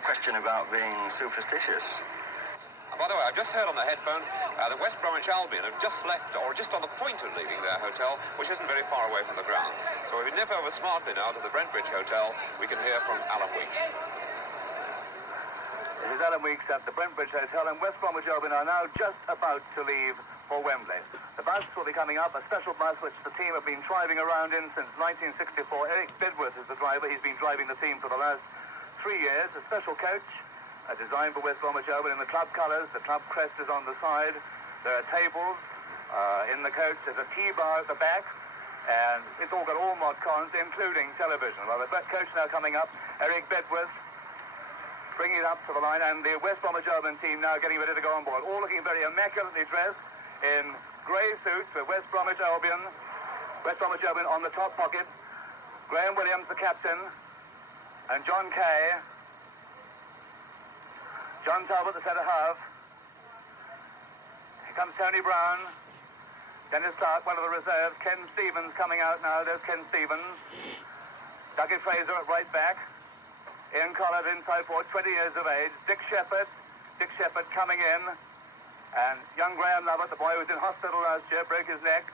no question about being superstitious. By the way, I've just heard on the headphone that West Bromwich Albion have just left, or just on the point of leaving their hotel, which isn't very far away from the ground. So if we nip over smartly now to the Brentbridge Hotel, we can hear from Alan Weeks. This is Alan Weeks at the Brentbridge Hotel, and West Bromwich Albion are now just about to leave for Wembley. The bus will be coming up, a special bus which the team have been driving around in since 1964. Eric Bedworth is the driver. He's been driving the team for the last 3 years. A special coach designed for West Bromwich Albion in the club colours. The club crest is on the side. There are tables in the coach. There's a T-bar at the back, and it's all got all mod cons, including television. Well, the coach now coming up, Eric Bedworth, bringing it up to the line, and the West Bromwich Albion team now getting ready to go on board, all looking very immaculately dressed in grey suits with West Bromwich Albion on the top pocket, Graham Williams the captain, and John Kay, John Talbot the centre half. Here comes Tony Brown, Dennis Clark, one of the reserves, Ken Stevens coming out now. There's Ken Stevens, Dougie Fraser at right back, Ian Collard inside forward, 20 years of age, Dick Shepherd coming in, and young Graham Lovett, the boy who was in hospital last year, broke his neck,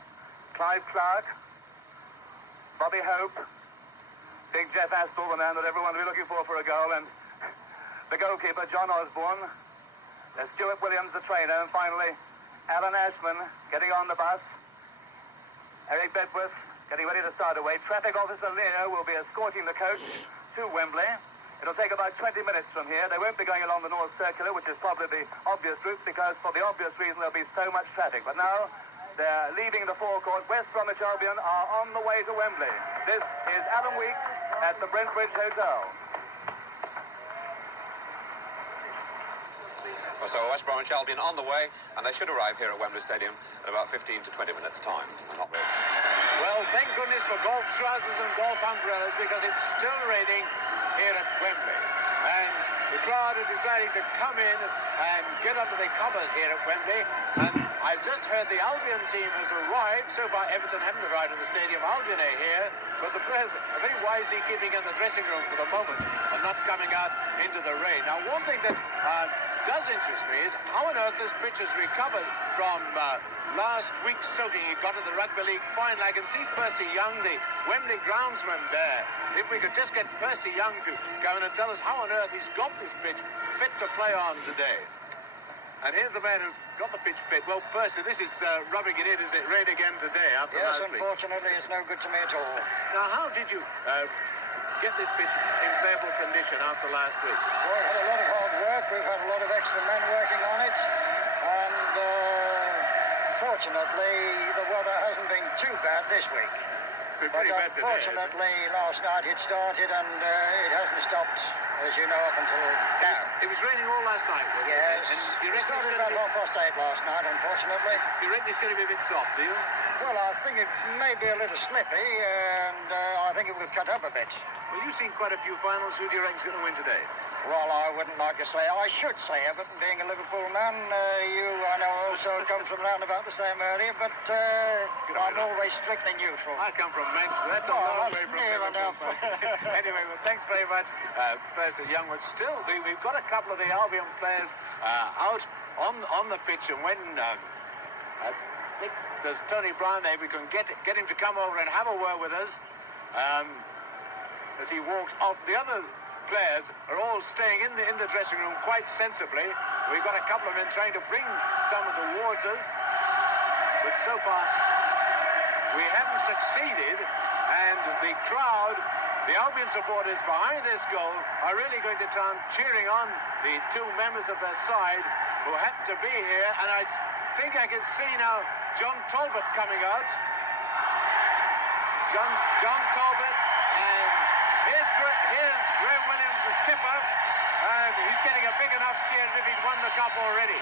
Clive Clark, Bobby Hope, Big Jeff Astle, the man that everyone will be looking for a goal, and the goalkeeper, John Osborne, there's Stuart Williams, the trainer, and finally Alan Ashman getting on the bus, Eric Bedworth getting ready to start away. Traffic Officer Leo will be escorting the coach to Wembley. It'll take about 20 minutes from here. They won't be going along the North Circular, which is probably the obvious route, because for the obvious reason there'll be so much traffic. But now they're leaving the forecourt. West Bromwich Albion are on the way to Wembley. This is Alan Weeks at the Brentbridge Hotel. So West Bromwich Albion on the way, and they should arrive here at Wembley Stadium in about 15 to 20 minutes' time. Not really. Well, thank goodness for golf trousers and golf umbrellas, because it's still raining here at Wembley. And the crowd are deciding to come in and get under the covers here at Wembley. And I've just heard the Albion team has arrived. So far, Everton haven't arrived in the stadium. Albion are here, but the players are very wisely keeping in the dressing room for the moment and not coming out into the rain. Now, one thing that does interest me is how on earth this pitch has recovered from last week's soaking it got at the Rugby League final. I can see Percy Young, the Wembley groundsman, there. If we could just get Percy Young to come in and tell us how on earth he's got this pitch fit to play on today. And here's the man who's got the pitch fit. Well, Percy, this is rubbing it in, isn't it? Rain again today after last week. Yes, unfortunately, it's no good to me at all. Now, how did you get this pitch in playable condition after last week? Well, we've had a lot of hard work. We've had a lot of extra men working on it. And fortunately, the weather hasn't been too bad this week. It's But pretty bad today, unfortunately, last night it started and it hasn't stopped, as you know, up until now. It was raining all last night, wasn't Yes. it? And you It reckon started it's about going to 8:30 last night, unfortunately. be a bit soft, do you? Well, I think it may be a little slippy, and I think it will cut up a bit. Well, you've seen quite a few finals. Who do you reckon's going to win today? Well, I wouldn't like to say. I should say Everton, being a Liverpool man. You, I know, also come from round about the same area, but I'm always strictly neutral. I come from Manchester. That's a Oh, long that's way from near Liverpool. enough. Anyway, well, thanks very much, Percy Young. But still, we've got a couple of the Albion players out on the pitch, and when I think there's Tony Brown there, we can get him to come over and have a word with us as he walks off. The other players are all staying in the dressing room quite sensibly. We've got a couple of men trying to bring some towards us, but so far we haven't succeeded, and the crowd, the Albion supporters behind this goal, are really going to turn cheering on the two members of their side who happen to be here. And I think I can see now John Talbot coming out. John Talbot, and here's Graham Williams, the skipper, and he's getting a big enough cheer as if he'd won the cup already.